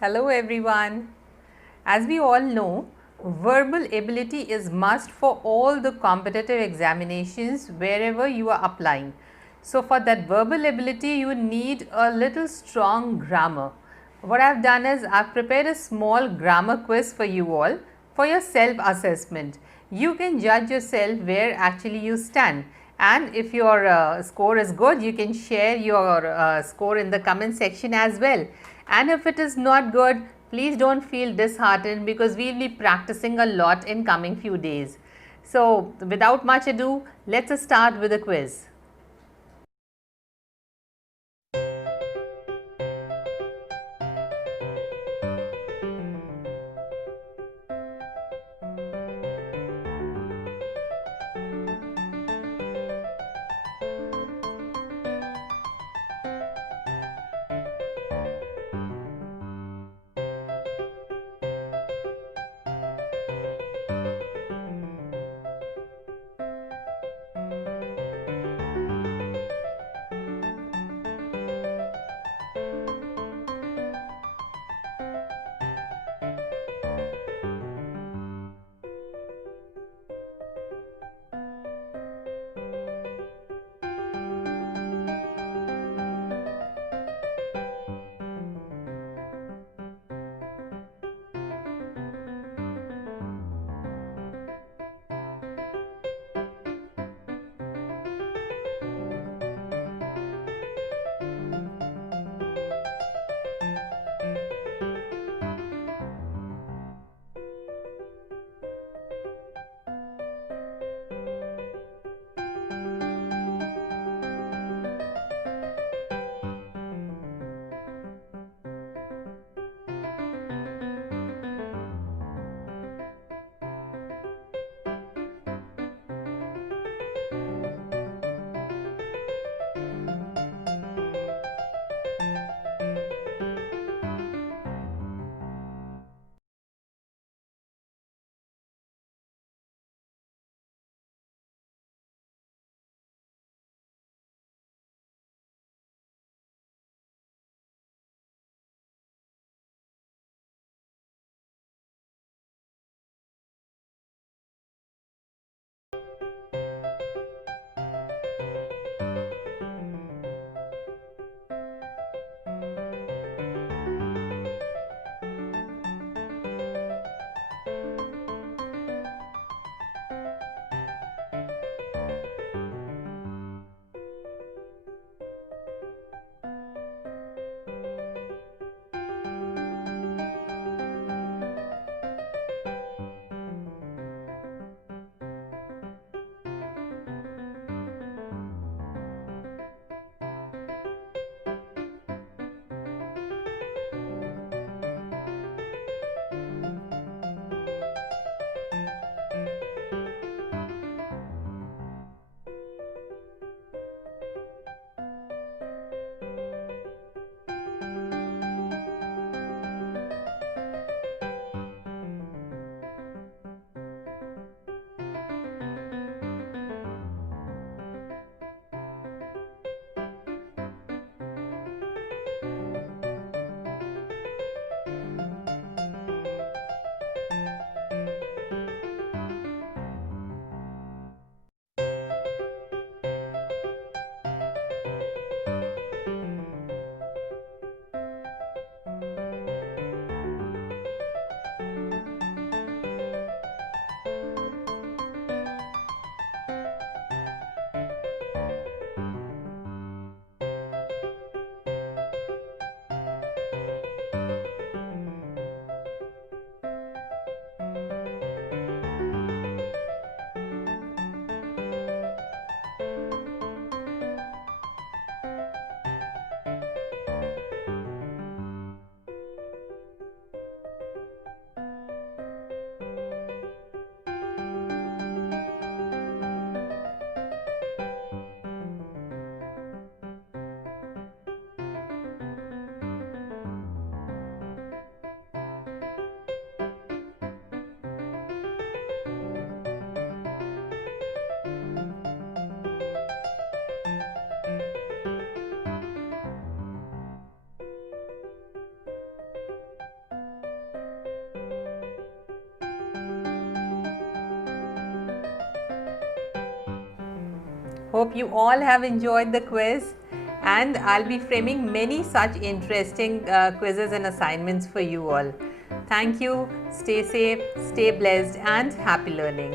Hello everyone. As we all know, verbal ability is must for all the competitive examinations wherever you are applying. So for that verbal ability, you need a little strong grammar. What I have done is I have prepared a small grammar quiz for you all for your self assessment. You can judge yourself where actually you stand, and if your score is good, you can share your score in the comment section as well. And if it is not good, please don't feel disheartened, because we will be practicing a lot in coming few days. So without much ado, let's start with the quiz. Hope you all have enjoyed the quiz, and I'll be framing many such interesting quizzes and assignments for you all. Thank you. Stay safe, stay blessed, and happy learning.